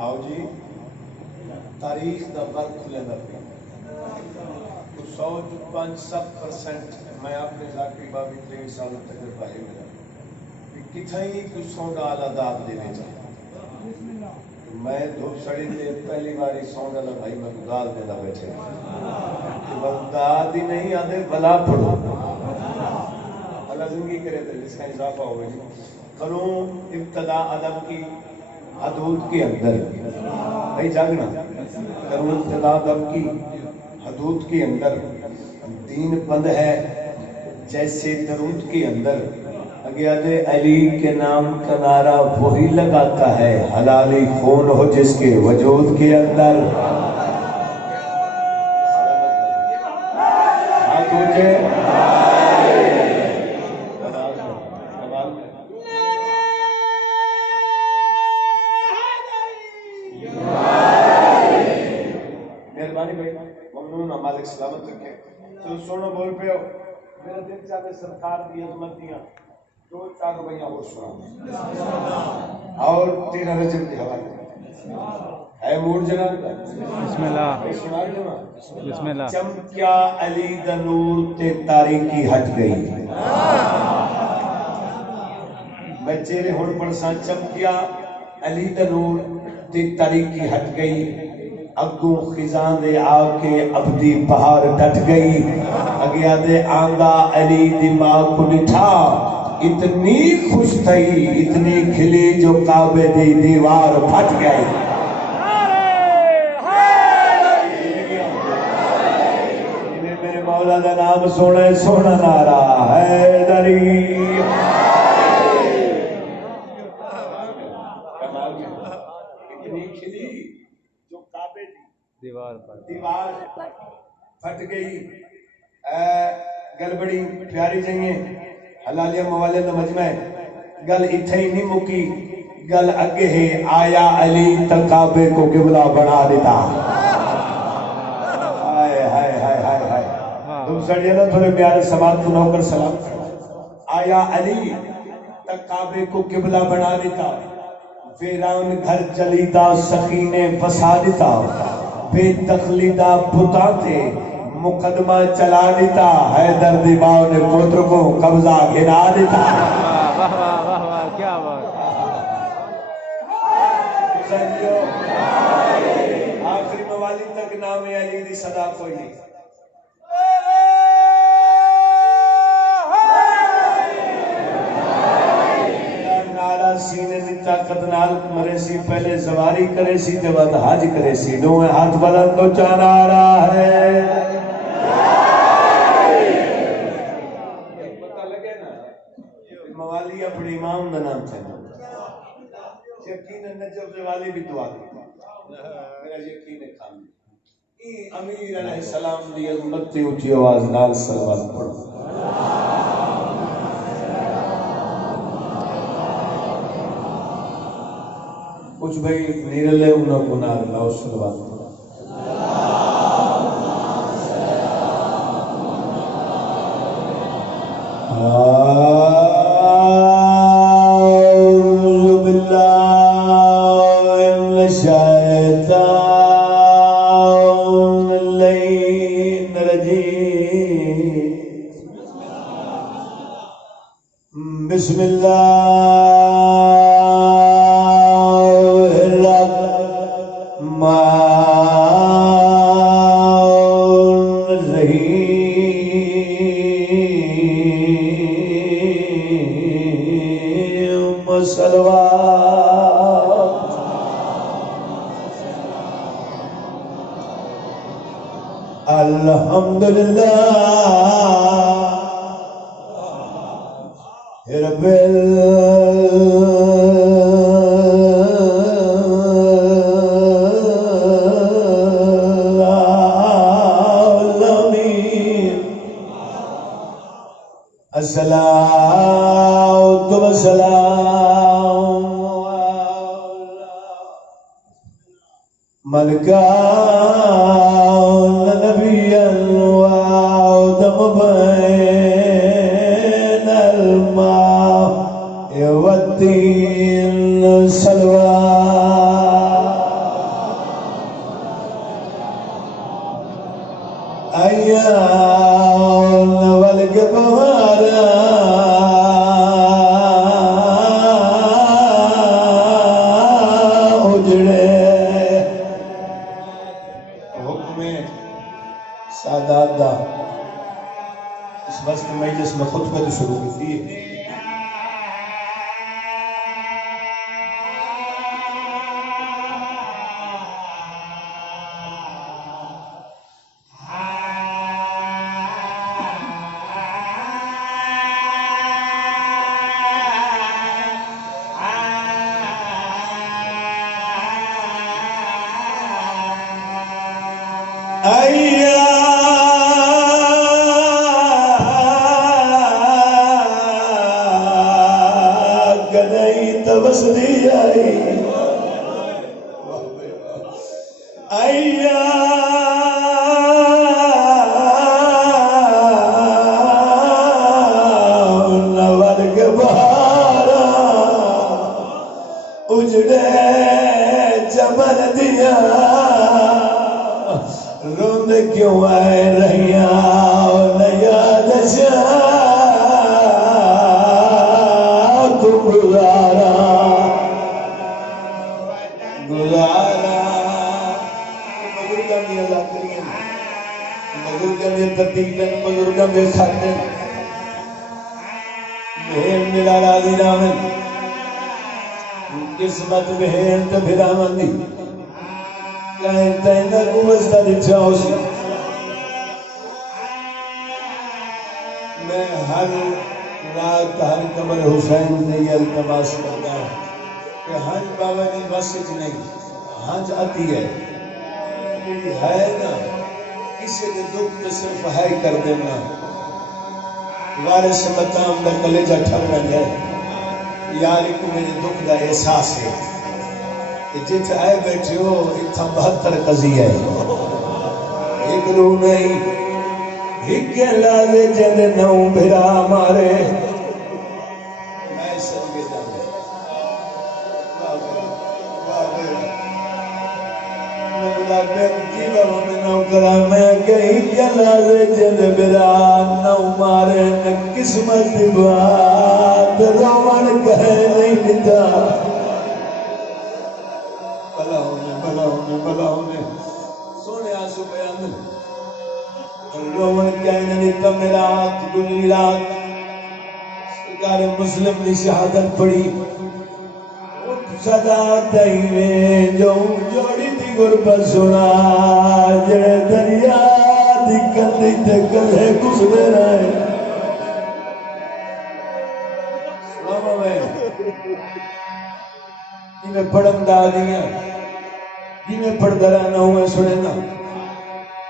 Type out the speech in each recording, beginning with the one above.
آؤ جی تاریخ دا برق کھلے پہ 105% میں اپنے ذاتی بابی 3 سال تجربہ ہے میرا کہ کتھائی کچھ سونڈا آلہ داد دینے چاہتا میں دھوپ سڑی تے پہلی باری سونڈا دا بھائی میں گال دینا بیٹھے کہ بلداد ہی نہیں آدھے بلا پڑھو اللہ زندگی کرے تھے جس کا اضافہ ہوئے کروں ابتدا ادب کی حدود کے اندر بھائی جاگنا کروں ابتدا ادب کی حدود کے اندر دین بند ہے جیسے درود کے اندر اگیاد علی کے نام کا نعرہ وہی لگاتا ہے حلالی خون ہو جس کے وجود کے اندر تجھے مہربانی بھائی ممنون مالک سلامت رکھے تو سونا بول پہ ہو میرا دل چاہتے سرکار دی عظمت دیاں 2-4 روپیہ اور سنا اور 13 رجب کے حوالے ہے موڈ جناب بسم اللہ بسم اللہ چمکیا علی دا نور تے تاریکی ہٹ گئی میں چہرے ہون پڑسا چمکیا علی دا نور تے تاریکی ہٹ گئی اگوں خزاں دے آکے عبدی پہاڑ ڈٹ گئی اگیا دے آنگا علی دی ماں کو نٹھا اتنی خوش تھی اتنی کھلی جو کعبے دی دیوار پھٹ گئی انہیں میرے مولا دا نام سونا سونا نعرہ حیدری اتنی کھلی جو کعبے دی دیوار پھٹ گئی گل بڑی پیاری چاہیے حلالیہ موالے دا مجمع گل اتھے ہی نہیں مکی گل اگے ہے آیا علی تکابے کو قبلہ بنا دیتا ہائے ہائے ہائے ہائے ہائے تم سڑیے نا تھوڑے پیارے سماعت کو نوکر سلام آیا علی تکابے کو قبلہ بنا دیتا ویران گھر جلیدہ سخینے فسا دیتا بے تخلیدہ بتاتے مقدمہ چلا دیتا حیدر دیباؤ نے پتر کو قبضہ گھنا دیتا واہ واہ واہ واہ کیا بات آخری موالی تک نام علی دی صدا کوئی نہیں نعرہ سینے دی طاقت نال مرے سی پہلے زواری کرے سی تے بعد حج کرے سی دوئے ہاتھ بلند تو چانا رہا ہے موالی اپنی امام دا نام چاہنا یقین نجف والی بھی دعا دی میرا یقین کامل امیر علیہ السلام دی عظمت تے اونچی آواز نال صلوات پڑھو کچھ بھائی نیرلے انہوں کو نار لاؤ صلوات پڑھو أعوذ بالله من الشيطان الرجيم بسم الله الرحمن الرحيم صلوات الحمدللہ رب العالمین الصلاة والسلام من كان نبيا وآدم بين الماء والدين صلوات میں خطبہ تو شروع کی تھی قسمت بہن تو پھر آمدی کہیں تینہ کو بستا دچھا ہو سی میں ہر رات ہر قبر حسین نے یہ التماس کرتا ہے کہ ہنج بابا جی مسجد نہیں ہنج آتی ہے نا کسی کے دکھ میں صرف ہے کر دینا وارث مقام دا کلیجہ ٹھر رہا ہے یاری کو میرے دکھ دا احساس ہے کہ جت آئے بیٹھے ہو اتھا 72 قضی ہے ایک روح نہیں ایک لازے جن نو بھرا مارے میں سب کے جانے میں جیوہ میں نو کرا میں کہیں کیا لازے جن بھرا نو مارے نہ قسمت بات روان کہے نہیں مٹا بلا ہونے سونے آنسو بیان روان کہنے نہیں تم رات گلی رات سرکار مسلم نے شہادت پڑی صدا تائیویں جو جوڑی دی غربت سنا جڑے دریا دی کندی تے کلے گزرے رہے سلامہ میں جی میں پڑھن دا دیا جی میں پڑھ درانا ہوئے سنے نا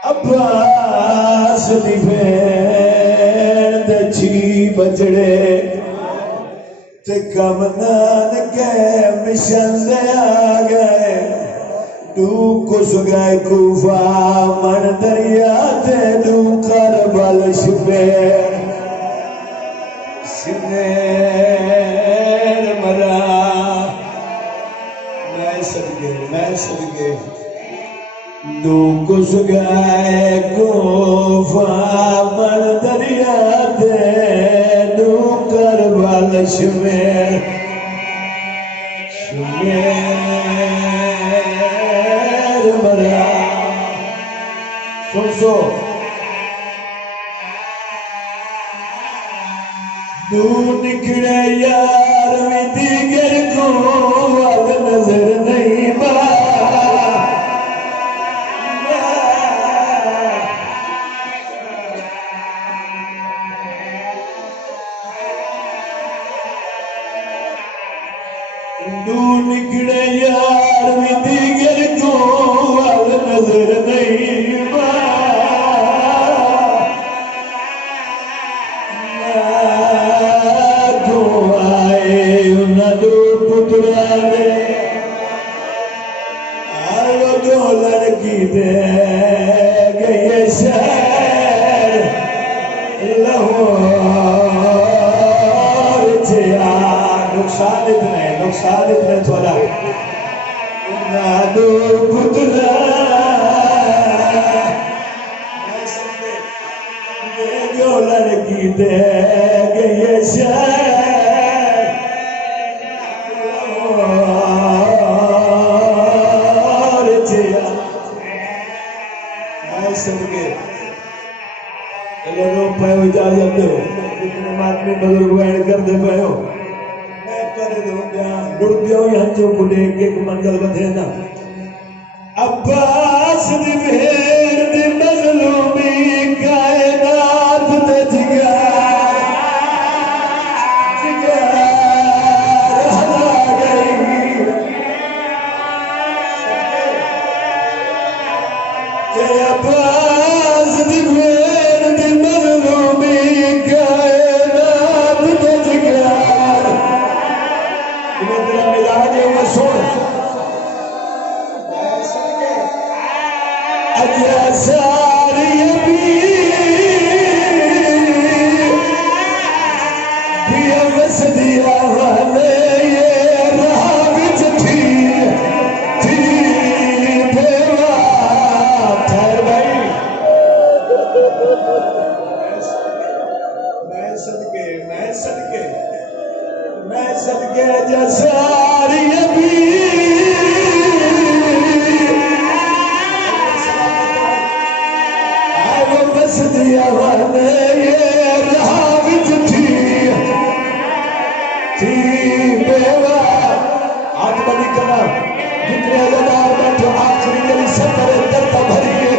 عباس دی بین دے چھی بجڑے تے کمنان کے مشن دے آگئے دو کس گئے کوفہ من دریا تے دو کربل شبیر شبیر مرا میں صدقے دو کس گئے کوفہ من دریا تے دو کربل شبیر مرا سو دو نکڑے یار میں دیگر کو اب نظر نہیں با دو نکڑے یار میں دیگر کو اب نظر نہیں با لڑکی دے گئی شہر لاہور جیا نقصان اتنے تھوڑا نادو پتلا جو لڑکی دے گئی شہر صدقے چلو رو پہ اجازت دو میں بزرگ بیان کر دے پہ ہو میں کرے دوں گیا لڑ دیو یہاں جو بڑے ایک منزل بدھے نا عباس دی بھیر دی مظلومی کائنات تے جگار جگار ہلا گئی تے عباس دی بھیر دی مظلومی کائنات تے جگار انہیں تیرا ملاج ہے وہ سوڑ اجا ساری بھی بس دیا والے یہ راہ وچ تھی بیوا ٹھہر بھائی میں صدقے اجا ساری دیا والے یہ راہ وچ تھی بیوا آج بڑی کنا جتنے لگار بیٹھو آخری کلی سفر درتا بھریے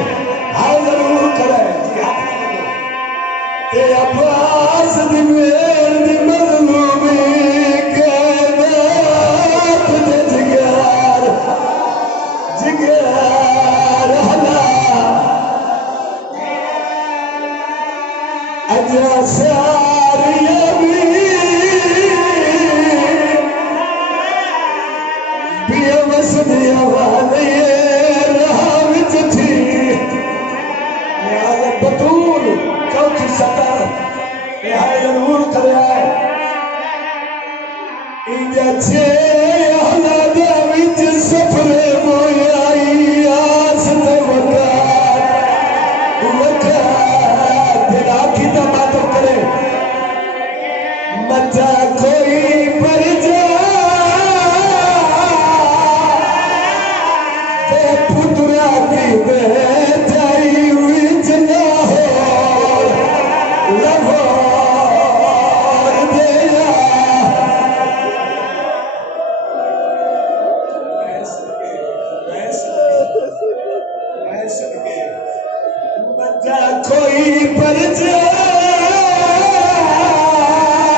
ہاں ضرور کرے تے عباس دی میر دی مظلومی کائنات تے جگار جگار ہلا اجا ساری بھی بس دیا والے راہ وچ تھی بطول چوتھی سطر یہ ضرور کریا انجا چھے احلادا وچ سفر مویائی آس تے مچا کوئی پر جا تے پترا کی بیٹائی وچ لاہور دیا مچا کوئی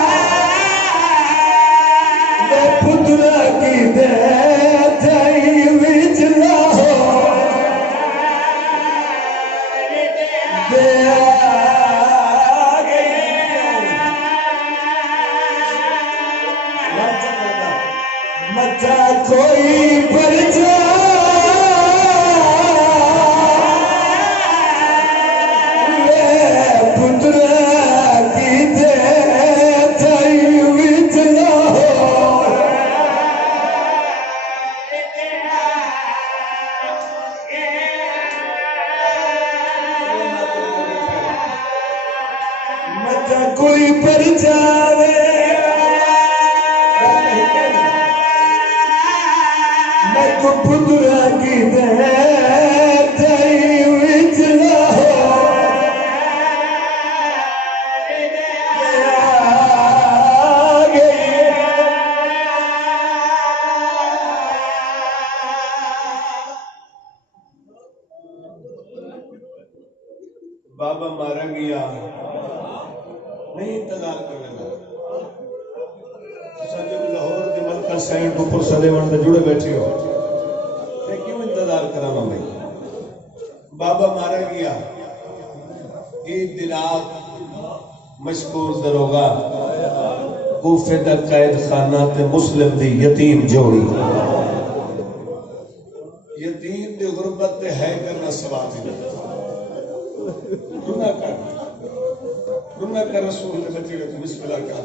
پر جا کوئی پر جا پترا کی دے تھائی وچ لاہور مچا کوئی پر جاوے پترا کی دے تھائی وچ لاہور بابا مارا گیا نہیں انتظار کرنے لگا جب لاہور دی ملکہ سینٹ اوپر سدے ونڈ جڑے بیٹھے ہو میں کیوں انتظار کراں بھائی بابا مارا گیا عید دی رات مشکور دروگا کوفے دا قید خانہ تے مسلم دی یتیم جوڑی یتیم دی غربت تے ہے کرنا ثواب نہیں گناہ کر رسول نے بچے گا بسم اللہ کہا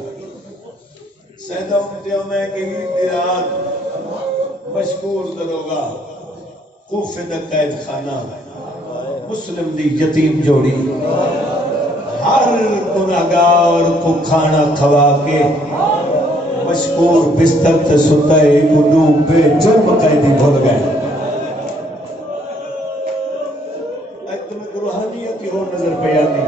سیدہ امتیوں میں کہ عید دی رات مشکور دروگا کوفے دا قید خانہ مسلم دی یتیم جوڑی ہر گناہگار کو کھانا کھوا کے مشکور بستر تے ستے قلوب بے جرم قیدی بھول گئے روحانیت ہی ہو نظر پہ آتی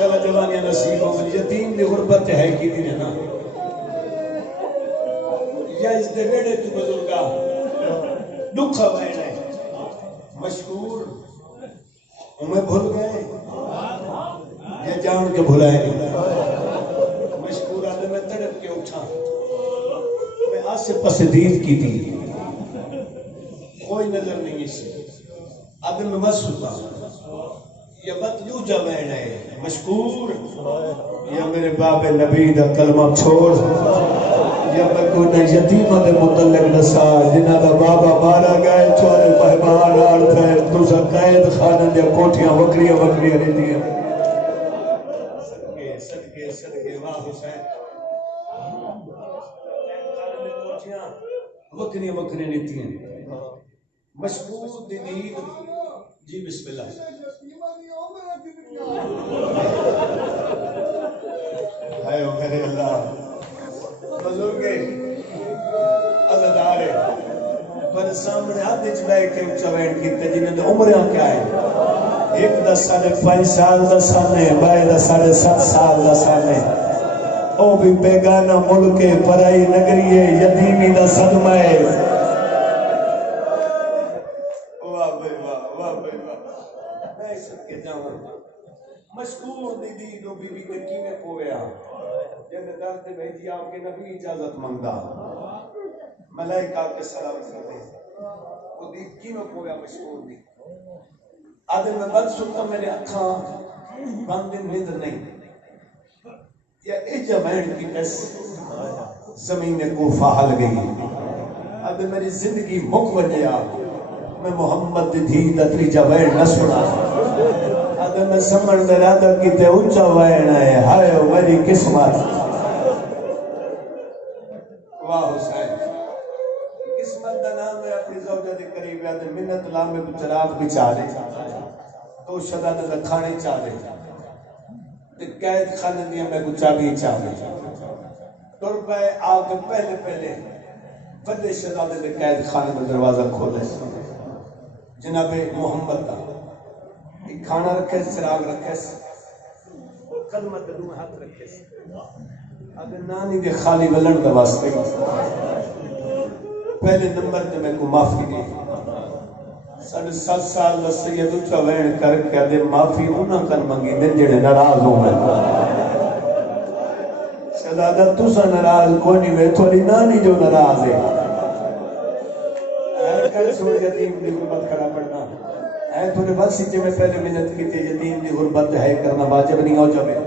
انشاءاللہ جوانیاں نصیب ہوں یتیم دی غربت ہے کی دی نا یا اس دے ویڑے تو بزرگا دکھا بہن ہے مشکور ہمیں بھول گئے یا جان کے بھلائے نہیں مشکور آدھے میں تڑپ کے اٹھا میں آس پس دید کی تھی کوئی نظر نہیں اسی آدھے میں بس ستا یا بدلو جا بہن ہے مشکور یا میرے باب نبی دا کلمہ چھوڑ یا میں کوئی نہ یتیمہ دے متعلق نسا جنہ دا بابا مارا گئے چھوڑے مہمان آڑ تھے دوسرا قید خانہ دیا کوٹیاں وکریاں وکریاں نہیں دیا صدقے صدقے واہ حسین وکریاں وکریاں نہیں دیا مشکور دید جی بسم اللہ ہے میرے اللہ بزرگے اللہ دارے پر سامنے ہاتھ چلائے کے چوین کیتے جنہیں دے عمریں کیا ہے ایک 10.5 سال دا سانے بائے 7.5 سال دا سانے او بھی بیگانہ ملک پرائی نگری یتیمی دا صدمہ ہے واہ بے واہ میں اس کے جاؤں مشکور دیدی دو بی بی کے کیمیں پویا جنہیں درد بھیجی آپ کے نبی اجازت مانگا ملائکہ کے سلام کرتے وہ دید کیمیں پویا مشکور دی آدھے میں بد سنتا میرے اکھاں بندن نیند نہیں یا ایجا بہن کی کس زمین کو فاہل گئی آدھے میری زندگی مک بجیا میں محمد دھی دتری جوین نہ سنا آدھے میں سمجھ میں رادہ کی تے اونچا وین ہے ہائے میری قسمت واہ حسین قسمت دا نام ہے اپنی زوجہ دے قریب ہے آدھے منت لامے کو چراغ بچا دے تو شدہ دے کھانے چاہ دے تے قید خانے دیا میں کو چابی چاہ دے تر پہ آگے پہلے بڑے شہزادے دے قید خانے میں دروازہ کھولے جناب محمد دا ایک کھانا رکھے چراغ رکھے قدمہ دلوں ہاتھ رکھے اگر نانی دے خالی ولن دا واسطے پہلے نمبر تے میں کو معافی دی 7.5 سال دا سید اچھا وین کر کے دے معافی انہاں کن منگی دن جڑے ناراض ہوں میں شہزادہ تسا ناراض کوئی نہیں وے تھوڑی نانی جو ناراض ہے کر چھوڑ یتیم دی غربت کرا پڑنا اے تو نے بس سچے میں پہلے محنت کی تھی یتیم دی غربت ہے کرنا واجب نہیں ہو جائے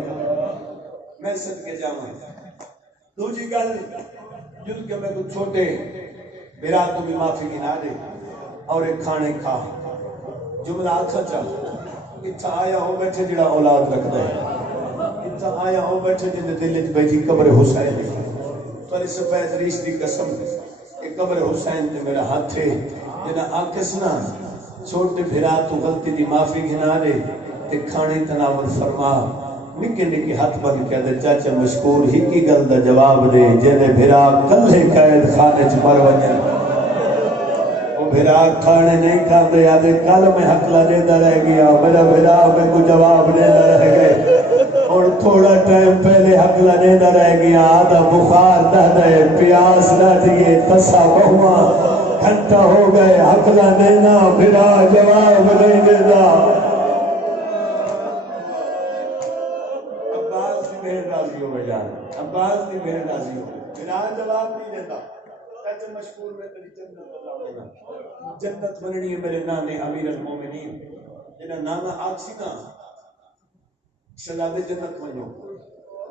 میں صدقے جاواں دوسری گل جن کے میں کچھ چھوٹے میرا تو بھی معافی گنا دے اور ایک کھانے کھا جملہ آکھا چاہ اتھا آیا ہو بیٹھے جڑا اولاد رکھ دے اتھا آیا ہو بیٹھے جن دل وچ بیٹھی قبر حسین تو اس سفید ریش دی قسم کہ قبر حسین تے میرا ہاتھ ہے جنا آکس نا چھوٹے بھرا تو غلطی دی معافی گھنا دے تے کھانے تناول فرما نکے نکے ہاتھ بن کے دے چاچا مشکور ہی کی گل دا جواب دے جنے بھرا کلے قید خانے چ مر ونجن وہ بھرا کھانے نہیں کھاندے آدھے کل میں حقلہ دیتا رہ گیا میرا بھرا میں کو جواب دیتا رہ گئے اور تھوڑا ٹائم پہلے حقلہ دیتا رہ گیا آدھا بخار دہ دے پیاس نہ دیئے تسا بہوا گھنٹہ ہو گئے حقلہ دینا بھرا جواب نہیں دیتا عباس دی بہن راضی ہو بنا جواب نہیں دیتا چاچا مشکور میں تیری جنت اللہ ہوگا جنت بننی ہے میرے نانے امیر المومنین جنہاں نانا آکسی نا شہزاد جنت بنو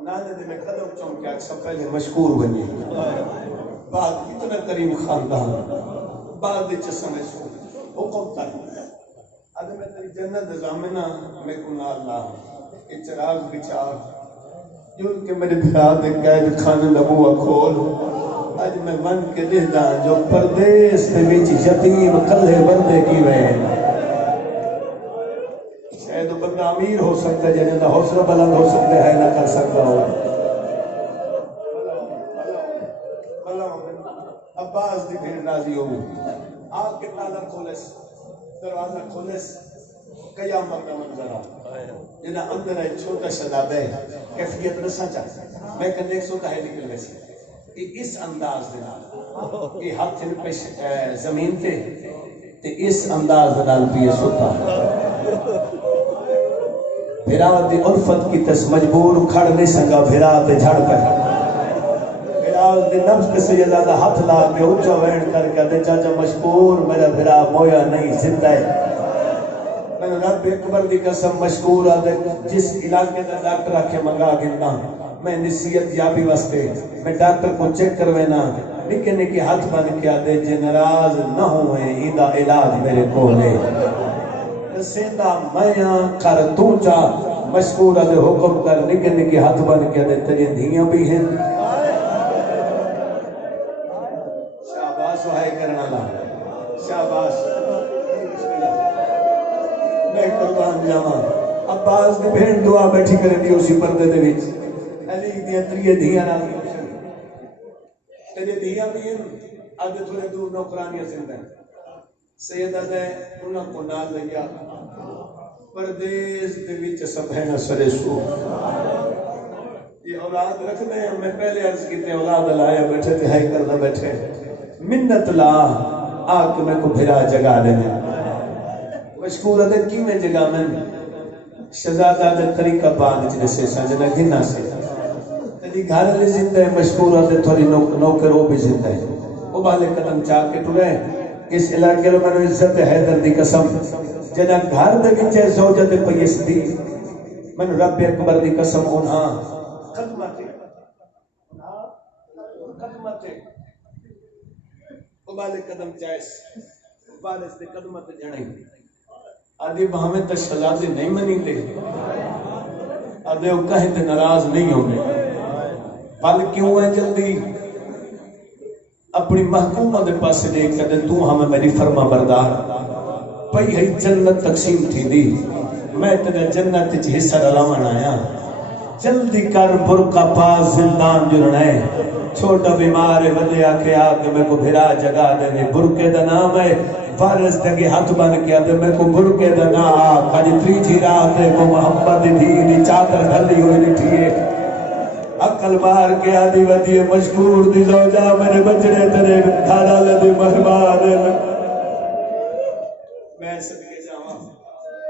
نانے دے میں قدم چون کے اکسا پہلے مشکور بنی بعد اتنا کریم خاندان بعد دے چسمے سو حکم تک ادھے میں تیری جنت زامنہ میں کنا اللہ یہ چراغ بچار جن کے میرے بھرا دے قید خانے لبوہ کھول آج میں من کے دیدہ جو پردیس دے بیچ یتیم کلے بندے کی وین شاید بندہ امیر ہو سکتا ہے جنہیں حوصلہ بلند ہو سکتا ہے نہ کر سکتا ہو عباس دی بھیڑ راضی ہو آگ کے تالا کھولس دروازہ کھولس قیامت کا منظرہ جنا اندر ہے چھوٹا شداب ہے کیفیت رسا چاہتا میں کہنے ایک سوتا ہے نکل ویسی اس انداز دنال یہ ہاتھ پہ زمین تے اس انداز دنال بھی یہ سوتا بھراوت دی عرفت کی تس مجبور کھڑ نہیں سنگا بھراوت دی جھڑ کر بھراوت دی نفس کے سیدہ ہاتھ لا کے اچھا وین کر کے دے چاچا مشکور میرا بھرا مویا نہیں زندہ ہے میں نے رب اکبر دی قسم مشکور آدھے جس علاقے دا ڈاکٹر آکھے منگا گلنا میں نصیحت یابی واسطے میں ڈاکٹر کو چیک کروینا نکے نکے ہاتھ بن کیا دے جے ناراض نہ ہوئے ایدہ علاج میرے کو لے سیدہ میاں کر تو چا مشکور آدھے حکم کر نکے نکے ہاتھ بن کیا دے تجھے دھیاں بھی ہیں شاباش وہائی کرنا لا شاباش میں قربان جاواں عباس دی بہن دعا بیٹھی کرے دی اسی پردے دے وچ علی دی تریے دھیاں نال تیرے دھیاں بھی ہیں آدھے تھوڑے دور نوکرانیاں زندہ ہیں سیدہ نے انہاں کو نال لیا پردیس دے وچ سب ہے نہ سرے سو یہ اولاد رکھ دے میں پہلے عرض کیتے اولاد لایا بیٹھے تہائی کرنا بیٹھے منت لا آکھ میں کو بھرا جگہ دینے مشکور عدد کی میں جگہ میں شہزادہ عدد طریقہ باندھ جنسے سجنہ گھنہ سے تیری گھر لے زندہ ہے مشکور عدد تھوڑی نوکر وہ بھی زندہ ہے وہ بالے قدم چاہ کے ٹورے اس علاقے لو میں نے عزت حیدر دی قسم جنہ گھر دے وچے زوجت پیس دی میں نے رب اکبر دی قسم انہاں خدمتے وہ بالے قدم چاہیس وارث دے قدمت جڑیں آدھے ہمیں تو شہزادے نہیں منی دے آدھے وہ کہیں تے ناراض نہیں ہونے پل کیوں ہے جلدی اپنی محکومہ دے پاسے دیکھ کر تو ہمیں میری فرما بردار پئی ہے جنت تقسیم تھی دی میں تیرے جنت چ حصہ ڈلاون آیا جلدی کر برقع پاس زندان جڑنا ہے چھوٹا بیمار ہے ودے آکے آکے میں کو بھرا جگہ دے برقے دا نام ہے وارث دے ہاتھ بن کے دے میں کو برقے دا نام آج تریجی رات کو محمد دی چادر ڈھلی ہوئی نٹھی ہے عقل مار کے آدھی ودی مشکور دی زوجہ میرے بچڑے تیرے کھانا لدی مہمان میں صدقے جاواں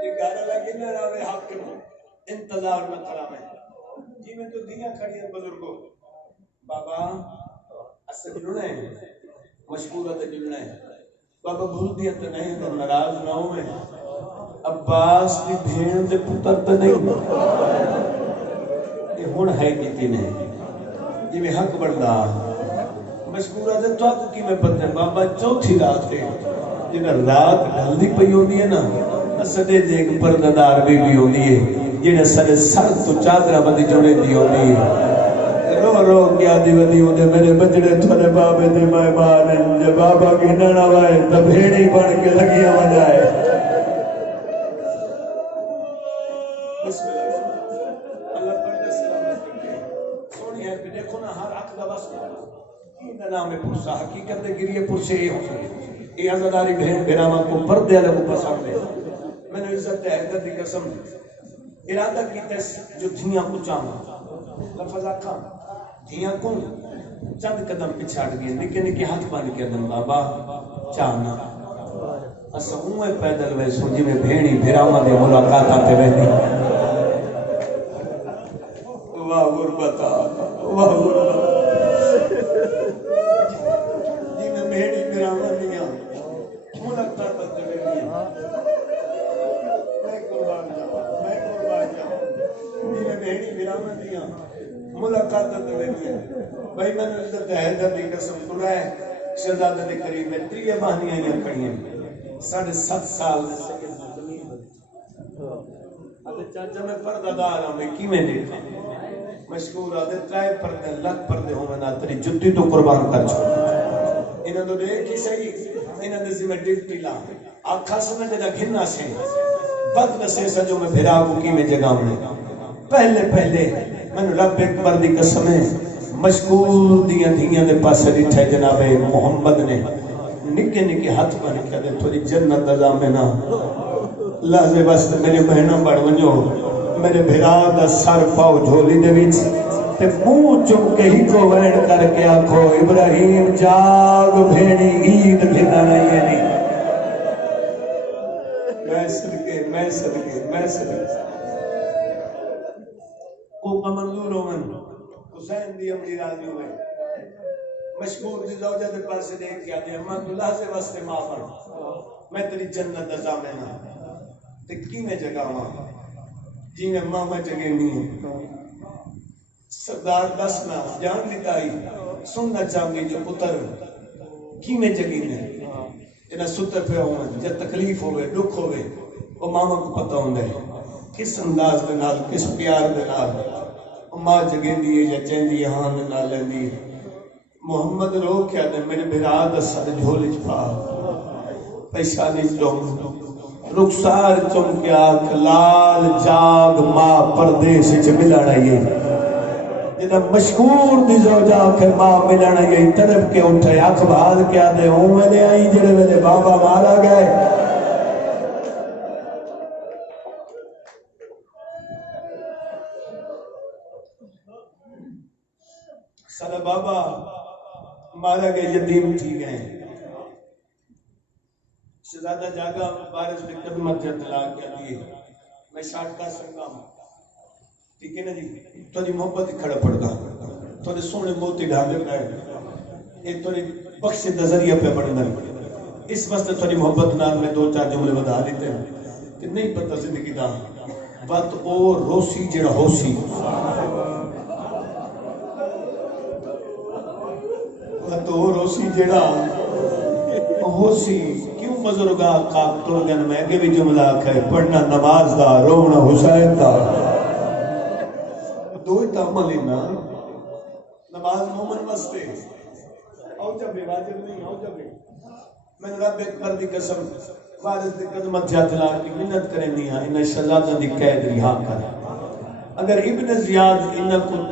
یہ گانا لگی نہ راوے حاکم انتظار نہ کرا میں جی میں تو دیاں کھڑی ہیں بزرگوں بابا اسے جلنا ہے مشکورت جلنا ہے بابا بھول دیا تو نہیں تو ناراض نہ ہو میں عباس کی بھین دے پتر تو نہیں یہ ہون ہے کتی نہیں یہ میں حق بڑھدا مشکورت تو آپ کی میں پتہ بابا چوتھی رات ہے جنہا رات ڈھلدی پئی ہوندی ہے نا سڑے دیکھ پرددار بھی ہوندی ہے جنہا سڑے سر تو چادرہ بندی جوڑے دی ہوندی ہے رو رو کیا دی ودی ہوندے میرے بچڑے تھوڑے بابے دے مہمان ہیں جب بابا کی نڑا وائے تب بھیڑی بڑھ کے لگیا وجائے بسم اللہ اللہ پردے سلامت کرتے سونی ہے دیکھو نا ہر عقل بس کی نام پرسا حقیقت دے گریے پرسے یہ ہو سکے یہ عزداری بہن بیراما کو پردے علیہ کو پسند ہے میں نے عزت حیدر دی قسم ارادہ کی تیس جو دھیاں کو چاہاں لفظ آکھا دھیاں کو چند قدم پچھاڑ گئے نکے نکے ہاتھ بان کے اندر بابا چاہنا اسا اوے پیدل ویسو جی میں بھیڑی بھیراما دے ملاقات آتے رہتی واہ غربتا واہ غربتا جی میں بھیڑی بھیراما دیا ملاقات آتے رہتی میں قربان جاؤں جی میں بھیڑی بھیراما دیا ملاقات آتے رہتی بھائی میں نے عزت حیدر دی قسم سنا ہے شہزادہ دے قریب میں 3 مہینیاں یا کھڑی ہیں 7.5 سال آدھے چاچا میں پردہ دار ہوں میں کی میں دیکھا مشکور آدھے 3 پردے لکھ پردے ہوں میں نہ تری جتی تو قربان کر چھوڑ انہاں تو دیکھ ہی صحیح انہاں دے ذمہ ڈیوٹی لا آکھا سمجھ دا گھننا سے بد نسے سجو میں بھرا کو کی میں جگہ میں پہلے میں رب اکبر دی قسم ہے مشکور دیاں دھیاں دے پاس ڈٹھے جناب محمد نے نکے نکے ہاتھ بن کے دے تھوڑی جنت عزا میں نا لازے بس میرے بہنوں بڑھ ونجو میرے بھرا دا سر پاؤ جھولی دے وچ تے منہ چم کے ہی کو وین کر کے آکھو ابراہیم جاگ بھیڑی عید گھنا نہیں ہے میں صدقے کو کا منظور ہومن حسین دی امری راضی ہوئے مشکور دی زوجہ دے پاسے دیکھ کے آدھے اماں تو اللہ سے واسطے معاف کر میں تیری جنت دزا میں نہ تے کی میں جگہ ہوں جی میں ماں میں جگہ نہیں ہوں سردار دسنا جان لیتا ہی سننا چاہوں جو پتر کی میں جگہ نہیں جنہیں ستے پہ ہوں جب تکلیف ہوئے دکھ ہوئے وہ ماما کو پتہ ہوں دے کس انداز دے نال کس پیار دے نال ماں جگہ دیئے یا چین دیئے ہاں دے نال لیں دیئے محمد رو کیا دے میرے بھراد سر جھولی چھپا پیشانی چم رخسار چم کے آکھ لال جاگ ماں پردیش چھ ملا رہی ہے جنہیں مشکور دی زوجہ کہ ماں ملا رہی ہے طرف کے اٹھے آکھ بھال کیا دے ہوں میں نے آئی جنہیں میرے بابا مارا گئے سارا بابا مارا گئے یتیم تھی گئے شہزادہ جاگا بارش میں قدمت جا طلاق کیا دیئے میں شاٹ کا سنگا ہوں ٹھیک ہے نا جی تھوڑی محبت کھڑا پڑ گا تھوڑے سونے موتی ڈھاگے گئے ایک تھوڑی بخش نظریہ پہ بڑھنا اس واسطے تھوڑی محبت نال میں دو چار جملے بتا دیتے ہیں کہ نہیں پتہ زندگی دا بات او روسی جڑا ہوسی تو روسی جڑا ہوسی کیوں بزرگا خاک توڑ گن میں کہ بھی جملہ ہے پڑھنا نماز دا رونا حسین دا دو اتعمل لینا نماز مومن وستے آؤ جبے واجب نہیں آؤ جبے میں رب اکبر دی قسم وارث دی قدمت جاتلا کی منت کریں نہیں ہاں انہیں شہزادہ دی قید رہا کر اگر ابن زیاد انہیں کو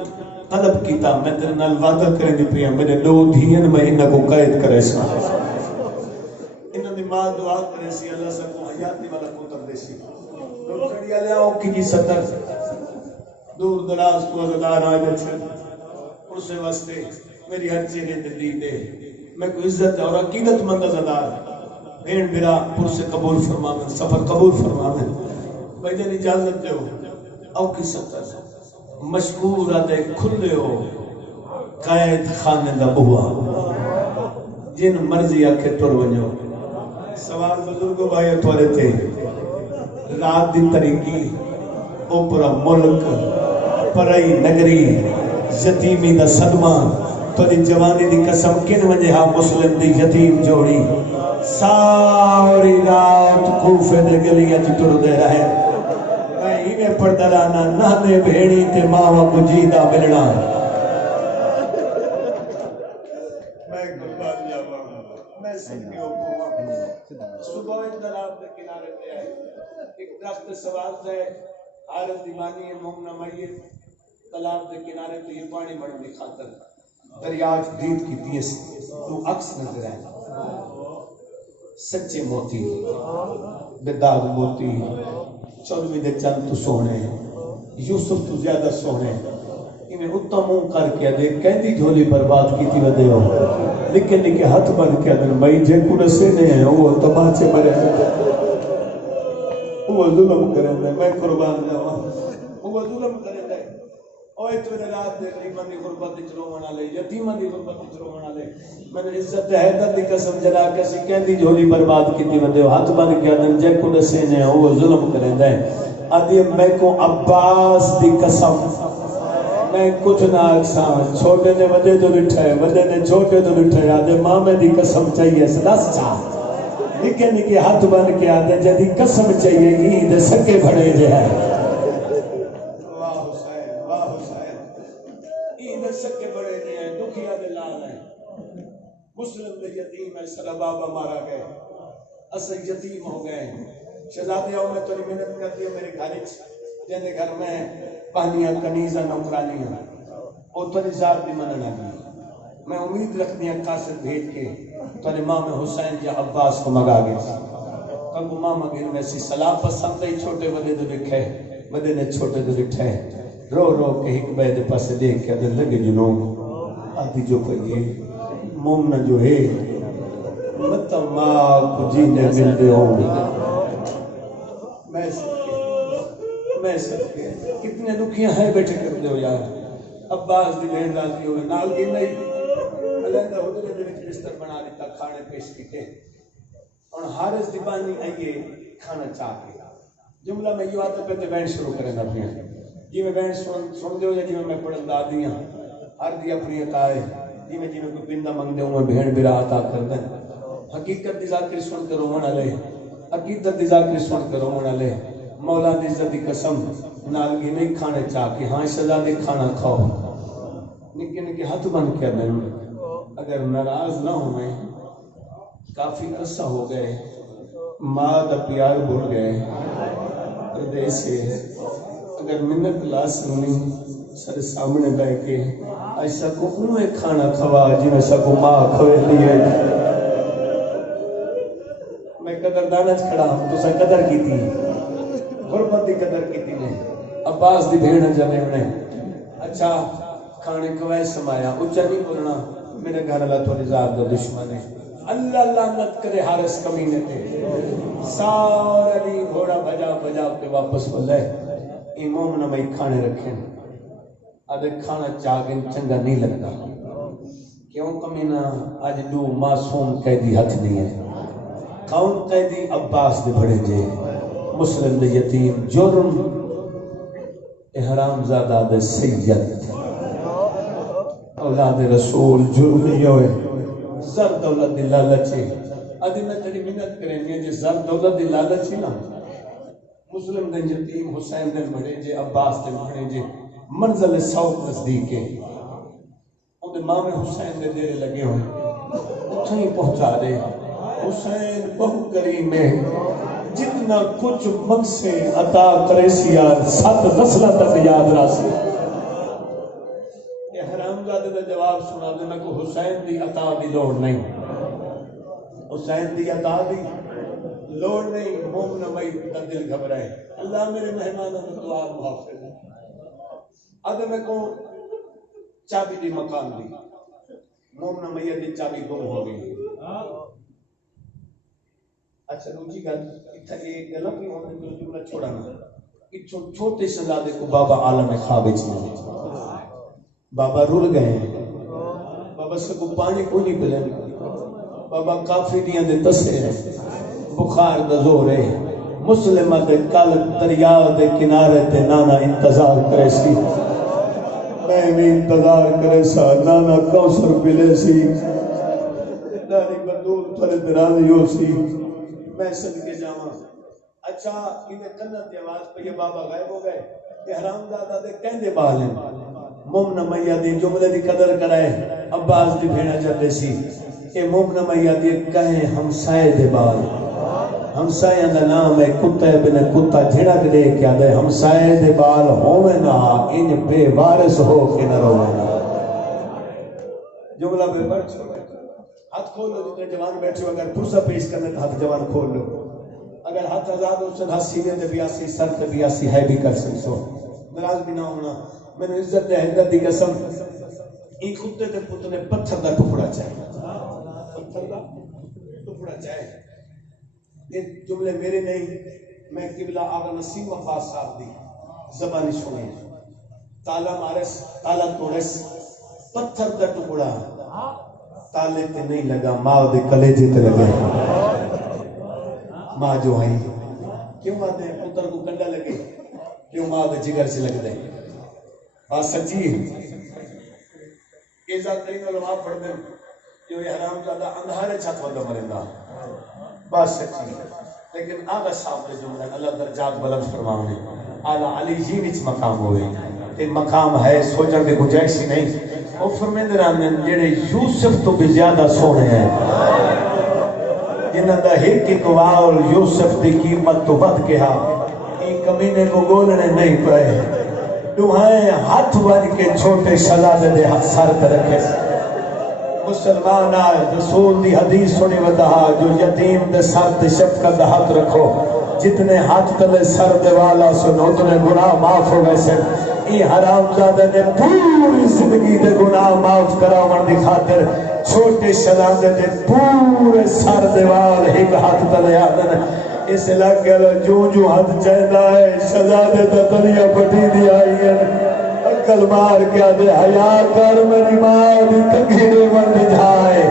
طلب کیتا میں تیرے نال وعدہ کریں دی پیا میرے دو دھین میں انہاں کو قید کرے سا انہاں دی ماں دعا کرے سی اللہ سے کو حیاتی والا پتر دے سی روکڑی لے آؤ کی جی ستر دور دراز کو عزدار آئے بچے ان سے واسطے میری ہر چیزیں دلی دے میں کو عزت اور عقیدت مند عزدار بھین میرا پر سے قبول فرمانے سفر قبول فرمانے بھائی جن اجازت دے ہو او کی ستر مشکور آدھے کھلے ہو قائد خانے دا بہوا جن مرضی آکھے ٹر ونجو سوال بزرگو بھائی اتوارے تھے رات دی طریقی اوپرا ملک پرائی نگری یتیمی دا صدمہ توڑی جوانی دی قسم کن وجہ ہاں مسلم دی یتیم جوڑی ساری رات کوفے دے گلی اچ ٹر دے رہے میں پردرانا نانے بھیڑی تے ماں کو جیدہ ملنا میں قربان جاوا میں سکیوں کو صبح اندلاب دے کنارے پہ آئے ایک درخت سوال سے حارث دیوانی ہے مومنہ میت تالاب دے کنارے تو یہ پانی بڑھنے کی خاطر دریاج دید کی دیس تو عکس نظر آئے سچے موتی بداغ موتی چودوی دے چند تو سونے یوسف تو زیادہ سونے انہیں اتنا مون کر کے دے کہندی جھولی برباد کی تھی ودے ہو لیکن نکے ہاتھ بند کیا دن مئی جے کو رسے نہیں ہیں وہ تماچے مرے وہ ظلم کریں دے میں قربان جاؤں وہ ظلم کریں دے اوہ اتونے رات دے غریبان دی غربت دی چرومنا لے یتیمان دی غربت دی چرومنا لے میں نے عزت حیدر دی قسم جلا کسی کہندی جھولی برباد کی تھی ودے ہو ہاتھ بند کیا دن جے کو رسے نہیں ہیں وہ ظلم کریں دے آدھی میں کو عباس دی قسم میں کچھ نہ اکسان چھوٹے نے وڈے تو بٹھائے وڈے نے چھوٹے تو بٹھائے آدھے مامے دی قسم چاہیے سدس چاہ نکے نکے ہاتھ بن کے آدھے جدی قسم چاہیے عید سکے بھڑے جے ہے واہ حسین عید سکے بھڑے جے ہیں دکھیا دے لال ہیں مسلم دے یتیم ہے سر بابا مارا گئے اصل یتیم ہو گئے شہزادیوں میں تو محنت کرتی ہے میرے گھر جنہیں گھر میں پانیاں کنیزہ نوکرانیاں اور تو ذات بھی منع لگی میں امید رکھ دیا قاصد بھیج کے تو امام حسین یا عباس کو مگا گئے تب امام اگر ویسی صلاح پسند ہی چھوٹے بڑے تو لکھے مدے نے چھوٹے جو لٹھے رو رو کے ایک بیدے پاس دیکھ کے ادھر لگے جنوں آدھی جو پہیے مومنہ جو ہے مطا ماں کو جینے مل دے ہوں میں سب کے کتنے دکھیاں ہیں بیٹھے کر دے ہو یار عباس دی بہن راضی ہوئے نال کی نہیں علیندہ حضرت دے وچ بستر بنا دیتا کھانے پیش کیتے اور حارث دیبانی آئیے کھانا چاہ کے جملہ میں یہ آتا پہتے بینڈ شروع کریں گا اپنی جی میں بینڈ سن دے ہو یا جی میں پڑھن دا دیاں ہر دی اپنی عطا ہے جی میں کوئی پندہ منگ دے ہوں میں بہن برا عطا کر دیں حقیقت دی ذاکر سن کرو منہ لے حقیقت دی ذاکر سن کرو منہ لے مولا دی عزت دی قسم نالگی نہیں کھانے چاہ کے ہاں شہزادے کھانا کھاؤ نکے نکے ہاتھ بن کے میں اگر ناراض نہ ہوں میں کافی عرصہ ہو گئے ماں دا پیار بھول گئے پردے سے اگر منت لا سنی سر سامنے بہ کے ایسا کو انہیں کھانا کھوا جی میں سا کو ماں کھوے لیے میں قدردانت کھڑا ہوں تو سا قدر کی تھی غربت دی قدر کی تھی نے عباس دی بھیڑ جانے انہیں اچھا کھانے کوئے سمایا اچھا نہیں بولنا میرے گھر اللہ تو رضاد دا دشمن ہے اللہ لعنت کرے حارث کمینے تے سارا دی گھوڑا بجا بجا کے واپس بولے امام نہ میں کھانے رکھیں آدھے کھانا چاگن چنگا نہیں لگتا کیوں کمینہ آج دو معصوم قیدی ہاتھ نہیں ہے کون قیدی عباس دے بڑے جے مسلم دے یتیم جرم احرام زادہ دے سید اولاد رسول جرم نہیں ہوئے زر دولت دی لالچی آدھی میں تیری منت کریں گے جی زر دولت دی لالچی نا مسلم دے یتیم حسین دے بڑے جے عباس دے بڑے جے منزل سوق نزدیک ہے ان دے ماں میں حسین دے دیرے لگے ہوئے اتنی پہنچا دے حسین بہت کریم ہے جتنا کچھ من سے عطا کرے سیار 7 غسلہ تک یاد راسی یہ حرام زادہ دا جواب سنا دے میں کو حسین دی عطا دی لوڑ نہیں حسین دی عطا دی لوڑ نہیں مومن مئی دا دل گھبرائے اللہ میرے مہمانوں کو دعا محافظ ہے آدھے میں کو چابی دی مقام دی مومن مئی دی چابی گم ہو گئی اچھا دوسری گل اتھا یہ گلا کی ہونے جو جملہ چھوڑا نا چھوٹے شہزادے کو بابا عالم خواب چلے بابا رول گئے بابا سے کو پانی کو نہیں پلے بابا کافی دیاں دے تسے بخار دا زور ہے مسلمہ دے کل دریا دے کنارے تے نانا انتظار کرے سی میں بھی انتظار کرے سا نانا کوثر پلے سی داری بدول تھوڑے درازی ہو سی میں صدقے جاواں اچھا انہیں کنت آواز پہ یہ بابا غائب ہو گئے کہ حرام زادہ دے کہندے بال ہیں مومن میاں دی جملے دی قدر کرائے عباس دی بھیڑا جاتے سی اے مومن میاں دی کہیں ہمسائے دے بال ہمسائے دا نام ہے کتے بن کتا جھڑک دے کیا دے ہمسائے دے بال ہوئے نا ان بے وارث ہو کے نہ روئے نا جملہ بے بڑھ چھوڑے ہاتھ کھول لو جتنے جوان بیٹھے ہو اگر پرسہ پیش کرنے تو ہاتھ جوان کھول لو اگر ہاتھ آزاد ہو سن ہاتھ سینے تے بیاسی سر تے بیاسی ہے بھی کر سکسو نراز بھی نہ ہونا میں نے عزت دے حیدت دی قسم این خطے تے پتنے پتھر دا ٹکڑا چاہے پتھر دا ٹکڑا چاہے یہ جملے میرے نہیں میں قبلہ آغا نسیم عباس صاحب دی زبانی سنی تالا مارس تالا توڑس پتھر دا ٹکڑا تالے تے نہیں لگا ماں دے کلیجے تے لگے ماں جو آئی کیوں آتے ہیں پتر کو کنڈا لگے کیوں ماں دے جگر سے لگ دے بات سچی ہے یہ ذات ترین علماء پڑھ دیں جو یہ حرام زادہ اندھارے چھت وردہ مرندہ بات سچی ہے لیکن آگا صاحب دے جملہ اللہ درجات بلند فرماؤں آلہ علی جی وچ مقام ہوئے یہ مقام ہے سوچا کہ گنجائشی نہیں وہ فرمیندے رہنے جڑے یوسف تو بھی زیادہ سونے ہیں جنہ دا ہر اقوال یوسف دی قیمت تو بد کے ہاں این کمینے کو گولنے نہیں پڑے دعائیں ہاتھ بن کے چھوٹے شہزادے دے سر تے رکھے مسلمان آئے رسول دی حدیث سنی ودا جو یتیم دے سر تے شفقت ہاتھ رکھو جتنے ہاتھ تلے سر دے والا سن اتنے گناہ معاف ہو گئے سن یہ حرام زادہ نے پوری زندگی دے گناہ معاف کراون دی خاطر چھوٹے شہزادے دے پورے سر دے وال ایک ہاتھ تلے آدن اس علاقے جو ہاتھ چاہتا ہے شہزادے دا تلیا پٹی دی آئی ہے عقل مار کیا دے حیا کر میری ماں دی تکیرے بند جائے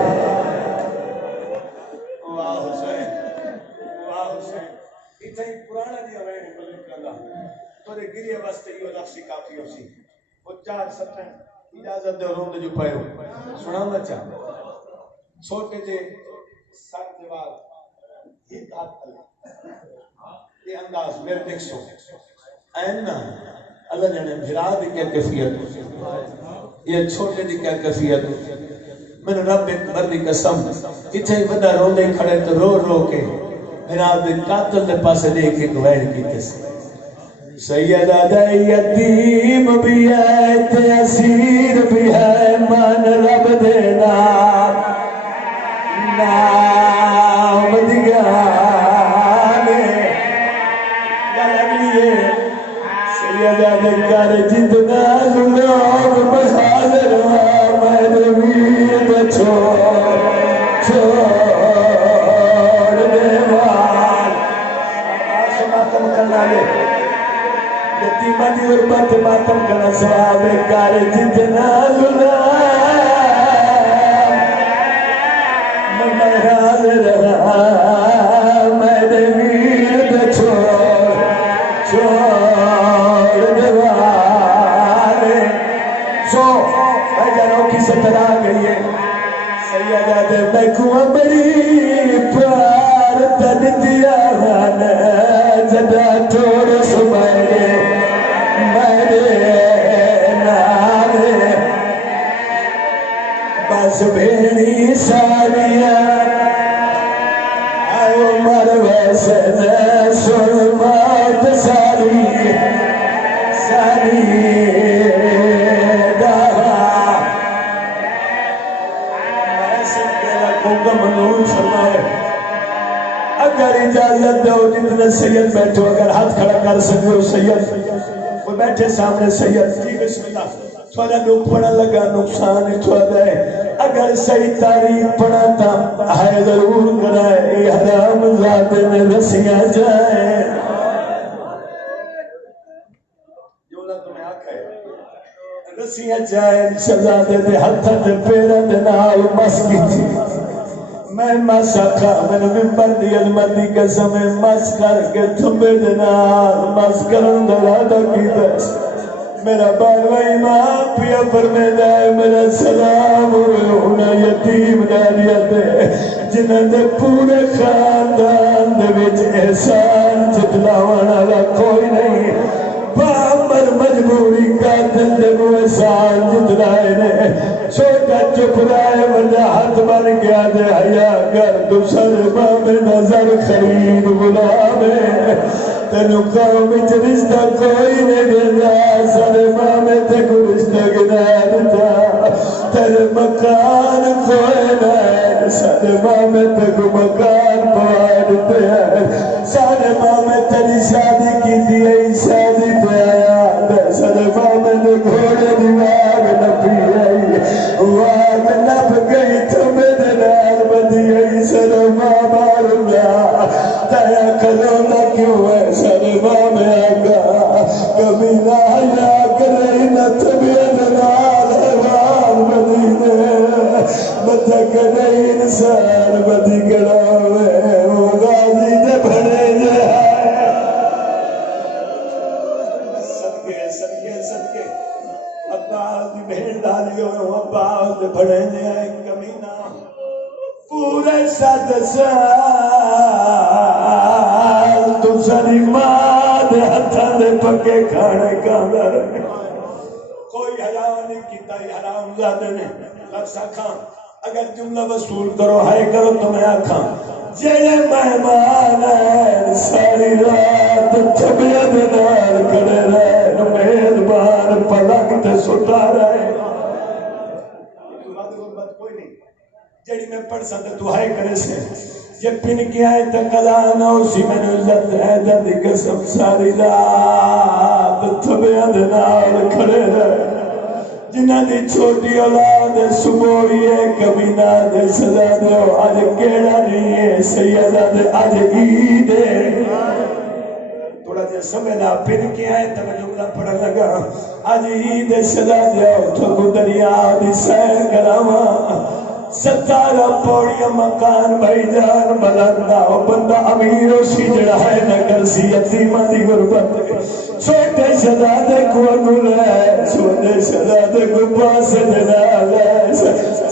واہ حسین واہ حسین اتنا ہی پرانا دیا میں نے بلد کرنا تو نے گریہ واسطے یہ لفظی کافی ہو سی وہ 4 ستن اجازت دے روند جو پائے ہو سنانا چاہتا چھوٹے جے سر دیوار ایک ہاتھ تلے یہ انداز میرے دیکھ سو ایننا اللہ جانے بھرا دی کیا کیفیت یہ چھوٹے دی کیا کیفیت میں نے رب ایک بردی قسم اتھے ہی بندہ رو دے کھڑے تو رو رو کے بھرا دی قاتل دے پاسے دے کے دوائن کی تسی سیدہ دے یتیم بھی ہے تے اسیر بھی ہے من رب دینا نام دیا سیدہ دکار جتنا لوگ بحاضر میں نبید چھوڑ دے وال آسو ماتم کرنا لے یتیمہ دی غربت ماتم کرنا سواب کار جتنا لوگ میں حاضر میں نبید چھوڑ سترا گئی ہے سیدہ دے میں کو بڑی پیار تن دیا جدا توڑ سمیرے میرے نارے بس بھیڑی ساریاں آئے مر ویسے سن مات ساری منون فرمائے اگر اجازت دو جتنے سید بیٹھو اگر ہاتھ کھڑا کر سکو سید وہ بیٹھے سامنے سید جی بسم اللہ تھوڑا لوگ پڑھا لگا نقصان تھوڑا ہے اگر صحیح تاریخ پڑھا تھا ہے ضرور کرائے یہ حرام ذاتے میں رسیاں جائیں جو نہ تمہیں آکھ ہے رسیاں جائیں شہزادے دے ہتھا دے پیرا دے نال مس کی تھی میں مس آکھا میں نے ممبر دی علمتی قسم مس کر کے تھمبے دنار مس کرن درادا کی دس میرا باروا امام پیا فرمے دائے میرا سلام ہوئے ہونا یتیم ڈالیتے جنہاں دے پورے خاندان دے وچ احسان جتلاوانا لا کوئی نہیں بامر مجبوری قاتل دے وہ احسان جتلائے نے چھوٹا چپ رائے وجہ ہاتھ بن گیا دے حیا کر دوسر بام نظر خرید غلامے تینو قوم وچ رشتہ کوئی نہیں دینا سر بام تے کو رشتہ گنا دیتا تیرے مکان کوئی نہیں سر بام تے کو مکان پوا دیتے ہیں سر بام تیری شادی کی دی شادی پہ آیا سر بام نے گھوڑے دیوار نپی آئی واگ نپ گئی تمہیں دلال بدی آئی سر بابار اللہ تایا کلونا کیوں ہے سر بام آگا کبھی نہ آیا کرے نہ تمہیں دلال حیوان بدی نے بتا کرے انسان بدی کراوے وہ غازی دے بھڑے جائے صدقے عباس دی بھیڑ ڈالیو عباس دے بھڑے جائے کمینہ پورے 7 سال تو ساری ماں دے ہتھاں دے پکے کھانے کھاندا رہے کوئی حرام نہیں کیتا حرام زادے نے لفظ آکھاں اگر جملہ وصول کرو ہائے کرو تو میں آکھاں جڑے مہمان ہیں ساری رات طبیعت نال کھڑے رہے میزبان پلنگ تے ستا رہے غربت کوئی نہیں پڑھ سکتے دعائیں کرے سے یہ پن کے آئے تکلا نہ اسی میں عزت ہے دردی قسم ساری رات تھبیاں دے نال کھڑے رہے جنہ دی چھوٹی اولاد سبوئی ہے کمینہ دے سزا دو آج کیڑا نہیں ہے سیدہ دے آج عید ہے تھوڑا جے سمجھنا پھر کے آئے تو میں جملہ پڑھا لگا آج عید سزا دو تو دریا دی سیر کراما 17 پوڑیاں مکان بھائی جان بلندہ بندہ امیر و سی جڑا ہے نگر سی یتیمہ دی غربت چھوٹے شہزادے کو اگل ہے چھوٹے شہزادے کو پاس جلال ہے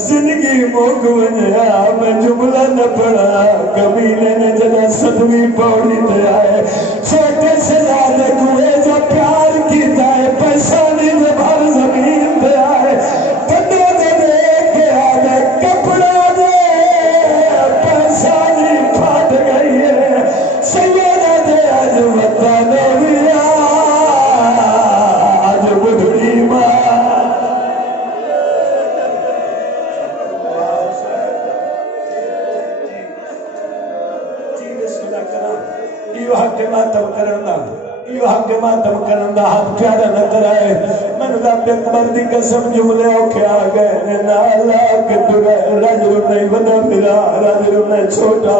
زندگی موک ونیا میں جملہ نہ پڑھا کمینے نے جنا 7ویں پوڑی دے آئے چھوٹے شہزادے کو اے جو پیار کیتا ہے پیسہ نہیں دے بھر زمین دے آئے بندے دے دیکھ کے آگے کپڑا دے پیسہ نہیں پھاٹ گئی ہے سیدہ دے آج وطن ویا آج بدھڑی ماں یہ حق ماتم کرندہ حق پیارا نہ کرائے من رب اکبر دی قسم جملے اوکھے آگئے نالا کہ رجل نہیں بنا ملا رجل نہیں چھوٹا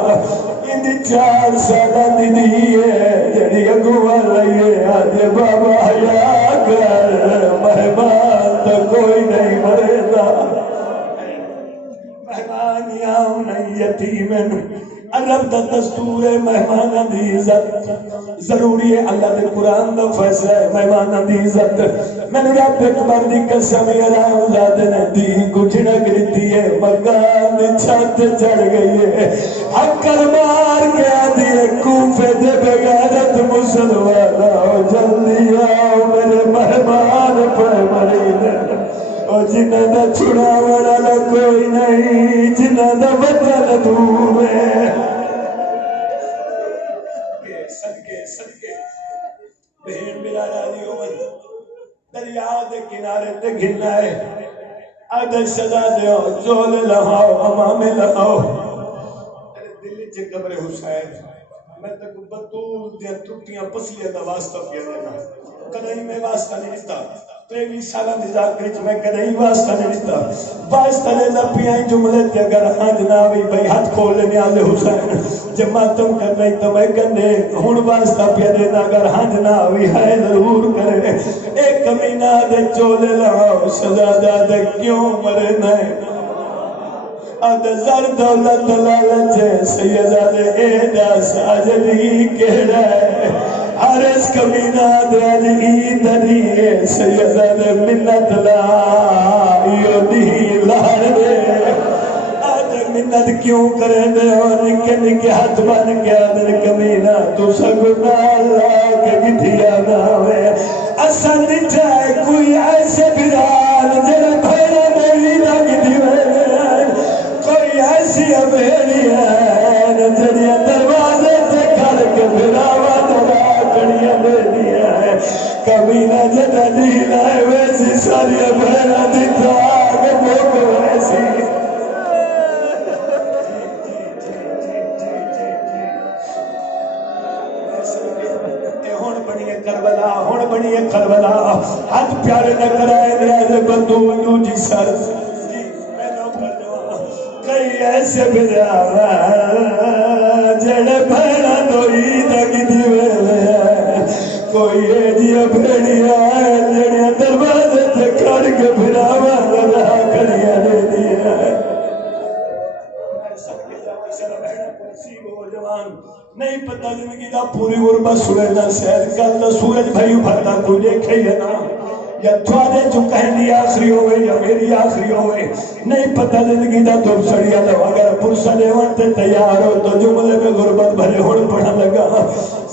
اندی 4 سالہ دی دی ہے جڑی اگوہ رہی ہے آج بابا حیاء کر مہمان تو کوئی نہیں مرے دا مہمان یاؤ نہیں یتیمن عرب دا دستور ہے مہمانہ دی عزت ضروری ہے اللہ دے قرآن دا فیصلہ ہے مہمانہ دی عزت میں نے رب اکبر دی قسم علام زادے نے دی گھٹنک لیتی ہے مکان دی چھت چڑھ گئی ہے حکر مار کے آدھی ہے کوفے دے بغیرت مسلمانہ جلدی آؤ میرے مہمان پر مرید اور جنہ دا چھڑا والا کوئی نہیں جنہ دا وطن دور ہے صدقے بہن بلا راضی عمر دریا دے کنارے تے گھلنا ہے آدھے سزا دیو زول لہاؤ امام لہاؤ دل چے قبر حسین میں تک بطول دیا ٹوٹیاں پسلیاں دا واسطہ پیا دینا کدھیں میں واسطہ نہیں دیتا 23 سالہ نظاکرچ میں کدھیں واسطہ نہیں دیتا واسطہ لینا پیائیں جملے تے اگر ہاں جنابی بھئی ہاتھ کھول لینے آلے حسین جب ماتم کرنا ہی تو میں کہنے ہون واسطہ پیا دینا اگر ہاں جنابی ہے ضرور کرے ایک کمینہ دے چولے لہاؤ شہزادہ دے کیوں مرے نہیں آدھ زر دولت لالچے سیدہ دے ایڈا ساجدی کہڑا ہے ہر اس کمینہ دے آج عید دیئے سیدہ دے منت لائیو دی لہر دے آج منت کیوں کریں دے اور نکے نکے ہاتھ بن کے آدھر کمینہ تو سگنا اللہ کے گتھیا ناوے اصل نٹھائے کوئی ایسے بیران جنہ بھیرا نہیں لگی دیوے کوئی ایسی ابھیڑی ہے جنیا دروازے سے کھڑ کے بھراوا دلا کڑیاں دے دیا ہے کبھی نہ جنہ دینا ہے ویسی ساری ابھیڑا دیتا آگے بھوک ویسی ہون بنی ہے کربلا ہاتھ پیارے نہ کرائے نیاز بندو منو جی سر کئی ایسے بجاوا جڑے بھیڑا دوئی دگی دیوے لیا کوئی ایجیا بھیڑیا جڑے دروازے تے کھڑ کے بھراوا لڑا کڑیا دے دیا نہیں پتہ زندگی دا پوری غربت سورج نہ سیر کل دا سورج بھائی بھرتا کوئی دیکھے ہی ہے نا یا تھوڑے جو کہنی آخری ہوئے یا میری آخری ہوئے نہیں پتہ زندگی دا تو سڑیا لو اگر پرسا لیوان تے تیار ہو تو جملے میں غربت بھرے ہوڑ پڑھا لگا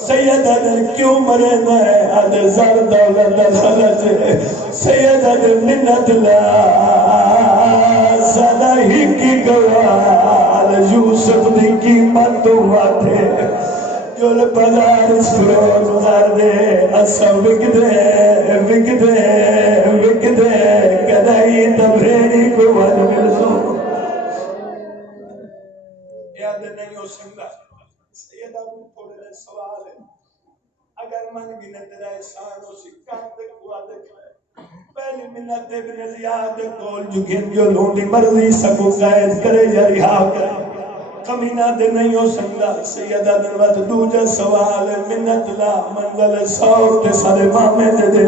سیدہ دل کیوں مرے نہ ہے آدھے زر دولت دلالت سیدہ دل منت لا زدہ ہی کی گوال یوسف دی قیمت تو آتے جول بازار سروز دار دے اسا وک دے کدائی تبھیڑی کو ون ملسو اگر من گنت دا احسان ہو سکام دے کوا دے پہلی منت ابن زیاد کول جو گن جو لوندی مرضی سکو قید کرے یا رہا کرے کمینہ دے نہیں ہو سکتا سیدہ دنوات دوجہ سوال منت لا منزل سور تے سارے مامے دے دے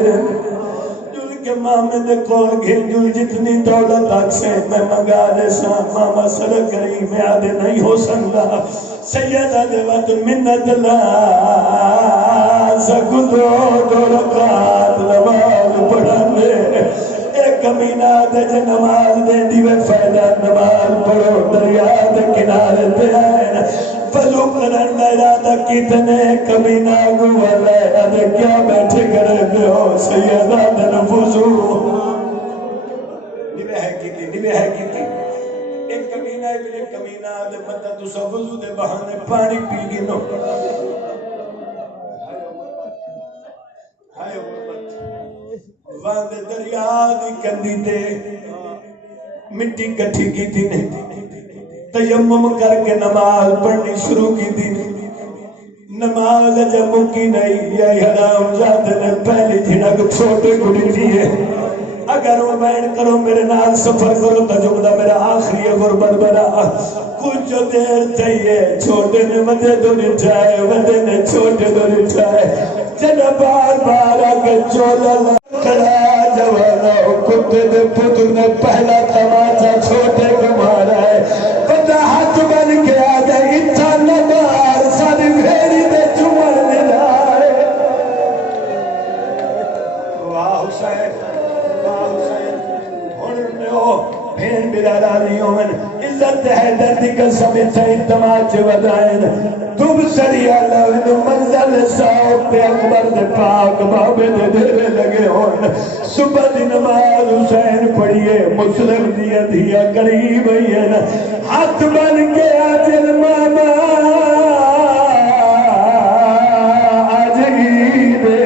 جل کے مامے دے کول گھن جل جتنی دولت آکسے میں منگا دے سا ماما صدق کری میں آدھے نہیں ہو سکتا سیدہ دنوات منت لا سکو دو رکعت نماز پڑھانے ایک کمینہ دے جے نماز دے دیوے فیدہ نماز پڑھو دریا دے کنارے تے آئے فضو کرن دا ارادہ کتنے کمینہ گوالے ادھے کیا بیٹھے کرے دے ہو سیدہ دن فضو نیوے ہے کیتی ایک کمینہ دے مطلب تو سا فضو دے بہانے پانی پی گی نو ہائے غربت واند دریا دی کندی تے مٹی کٹھی کی تھی نے تیمم کر کے نماز پڑھنی شروع کی تھی نماز جب مکی نہیں یا حرام جاتے نے پہلی جھنک چھوٹے گڑی دیئے اگر وہ بین کرو میرے نال سفر کرو تو جملہ میرا آخری غربت بنا کچھ جو دیر چاہیے چھوٹے نے مدے دو نٹھائے مدے نے چھوٹے دو نٹھائے جنہ بار بار آگے چولا لکھڑا جوانا کتے دے پتر نے پہلا تماچا چھوٹے کو مارا ہے بندہ ہاتھ بن کے آگے اتھا نمار ساری بھیری دے چمر نلائے واہ حسین بھین بلالا لیون عزت ہے دردی کا سمیت انتماچ ودائن تم سری اللہ منزل ساؤ پہ اکبر دے پاک بابے دے دیرے لگے ہون صبح دی نماز حسین پڑھئے مسلم دیا دیا قریب ہے ہاتھ بن کے آجل ماما آج عیدے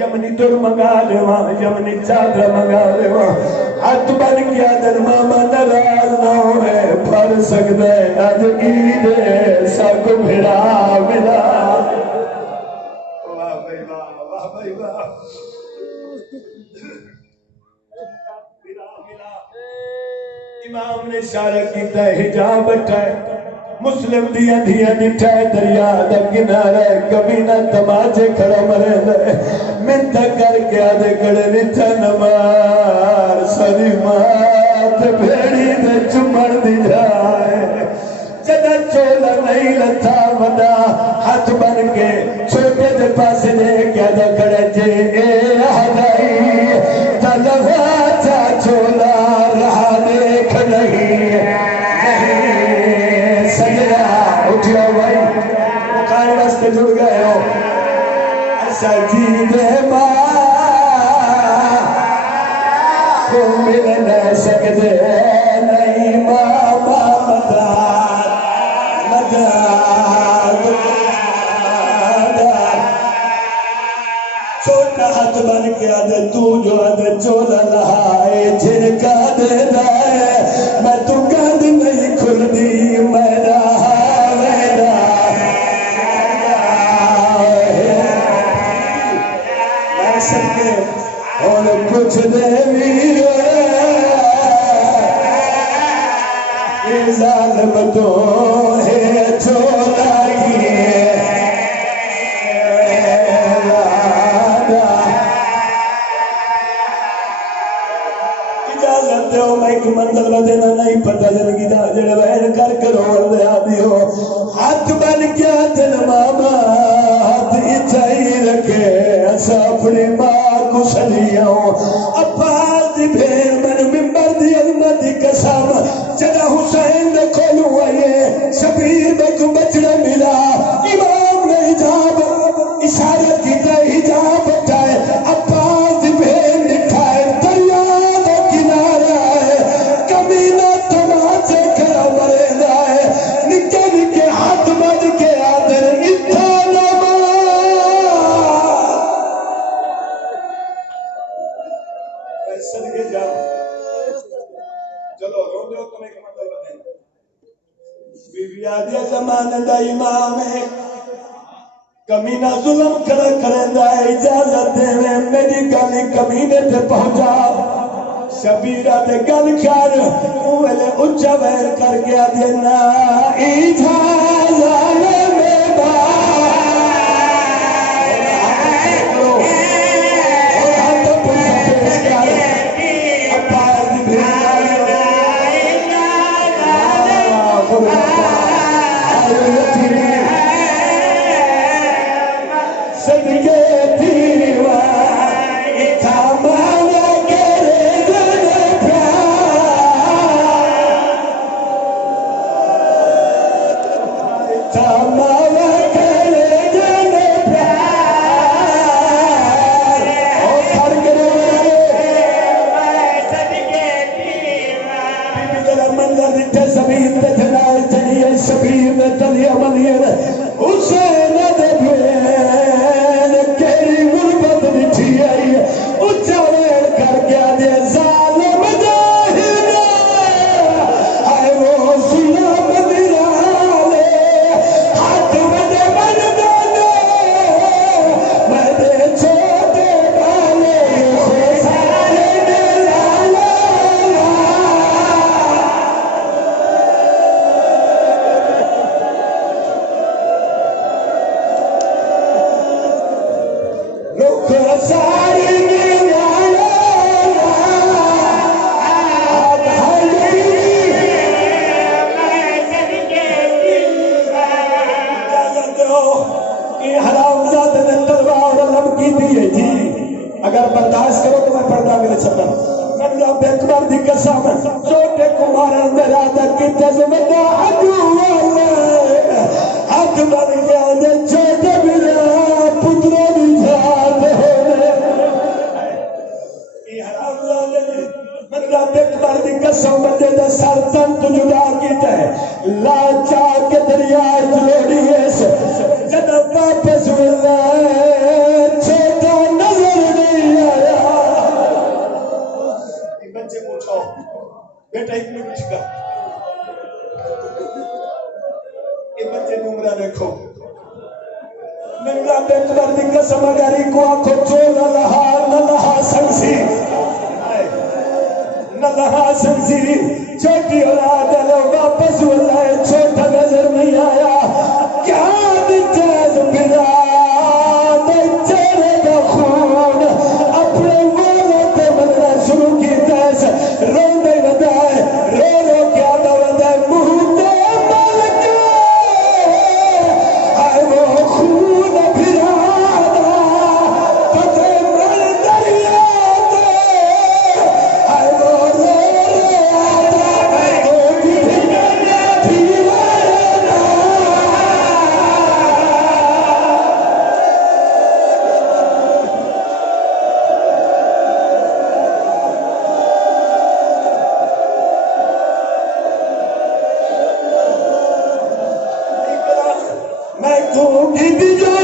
یمنی در منگا لے وہاں یمنی چادر منگا لے وہاں ہاتھ بن گیا دن ماما نراز نہ ہوئے پھر سکتے آج عید ساکھ بھیڑا ملا واہ بھائی واہ بھائی واہ امام نے اشارہ کیتا ہے حجاب اٹھائے مسلم دیا دیا نٹھائے دریا دا کنارے کبھی نہ تماچے کھڑا مرے دے منتہ کر کے آدھے کڑے نٹھا نمار ساری مات بھیڑی دے چمڑ دی جائے جدہ چولا نہیں لتا ودا ہاتھ بن کے چھوٹے دے پاس دے کیا دا کڑے جے اے آدھائی تلوہ چا چولا رہا دیکھ نہیں سجدہ اٹھیا بھائی مکان واسطے جڑ گئے ہو سجید ماں کو مل نہ سکتے نہیں ماما مدار مدار چھوٹا ہاتھ بن کے آدھے تو جو آدھے چولا لہائے جھنکا دے دائے میں تو گند نہیں کھل دی میں رہا ویدہ میں سب کے اور کچھ دیوی یہ ظالم تو ہے چھوڑائی اجازت دے ہو میں ایک منزل بدینا نہیں پتہ زندگی دا جڑ بہن کر کرون دے آدھی ہو ہاتھ بن کیا دل ماما ہاتھ اچھائی رکھے ایسا اپنی ماں کو سلیاں اپال دی بھیر من ممبر دی علمت دی قسم جدہ حسین دے کھولو آئیے شبیر میں کو بچڑا ملا امام نے حجاب اشارت کی تے حجاب اٹھائے اپال دی بھیر نٹھائے دریا دے کنارہ ہے کمینہ تماچے کھڑا مرے دائے نکے نکے ہاتھ بن کے آدھر اتھا نماز صدقے جاؤ زمانے دا امام ہے کمینہ ظلم کرے اجازت دے میری گل کمینے تے پہنچا شبیرہ تے گل کر اوہلے اچھا ویر کر گیا دینا اجازت میں اگر برداشت کرو تو میں پردہ میرے چھتا میں رب اکبر دی قسم چھوٹے کمارا میرا تک تزمتا حق بن گیا دے چھوٹے میرا پتروں بھی جھال ہونے یہ حرام لالے میں رب اکبر دی قسم بندے دا سر تن تو جدا کیتا ہے لا چاہ کے دریا جلوڑی ہے جب واپس ملنا چھوٹا نظر نہیں آیا بچے پوچھو بیٹا ایک منٹ کا یہ بچے نمرہ دیکھو میرے رب اکبر دی قسم اگر ایک آنکھو چو نہ لہا سنسی نہ لہا سنسی چھوٹی اولاد لو واپس واللہ چھوٹا نظر نہیں آیا کیا نجاز بلا دے چہرے کا خون اپنے والوں تے ملنا شروع کی تیس رو دے ودائے رو رو کیا دا ودائے مہتے ملک آئے وہ خون پھرا دا پتے مل دریا دے آئے وہ رو رو آتا تو بھی پھرا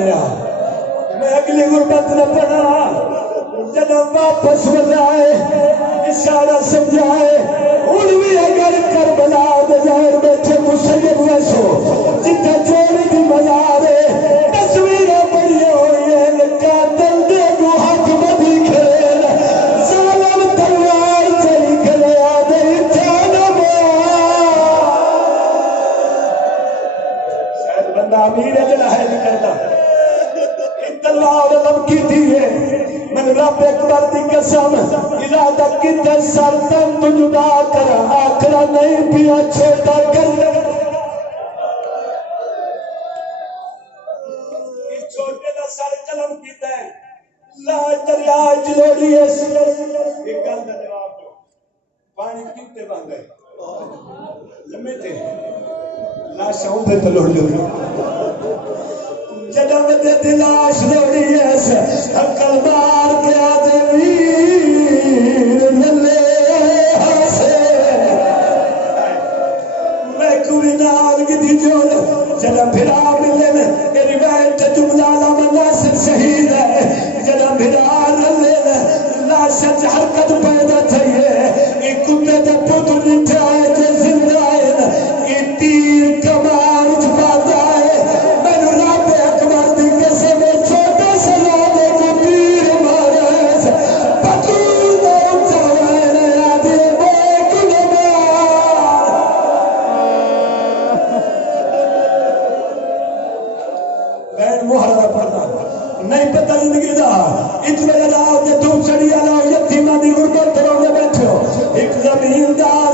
میں اگلی غربت نہ پڑا جب واپس بلائے اشارہ سمجھائے ان بھی اگر کربلا بظاہر بیٹھے مسیب ویسو جتنا چوری بھی مزارے تصویریں پڑی ہوئی ہیں قاتل دے کو حق بدی کھیل ظالم تلوار چلی کھلے آدھے جانب شاید بندہ امیر ہے جنہ ہے نہیں کرتا تلوار لب کی دیئے من رب اکبر دی قسم ارادہ کی تے سر تن تو جدا کر آخرہ نہیں پیا چھوٹا کر اس چھوٹے دا سر قلم کی تے لا دریا جلوڑی اس ایک گل دا جواب دو پانی کتے باندھے لمحے تے لا شاؤں پہ تلوڑ جو جدہ بدے دلاش روڑی ایس عقل مار کے آدھے ویر للے ہاسے میں کوئی نال کی دی جول جنا بھرا ملے میں یہ روایت جملہ علامہ ناصر شہید ہے جنا بھرا للے لاشت حرکت پیدا تھئیے ایک کتے دے پتر نٹھے آئے جو زندہ ہے یہ تیر کمار اجباتا ہے میں رب اکبر دی کسے میں چھوٹے سے لادے کو تیر مارے سے پتور دے چاوائے آدھے بیک نمار بین محرہ پڑھنا نہیں پتہ زندگی دا اتنے لگاؤ کہ تم چڑیا لاؤ یتیمہ دی غربت رونے بیٹھو ایک زمین دا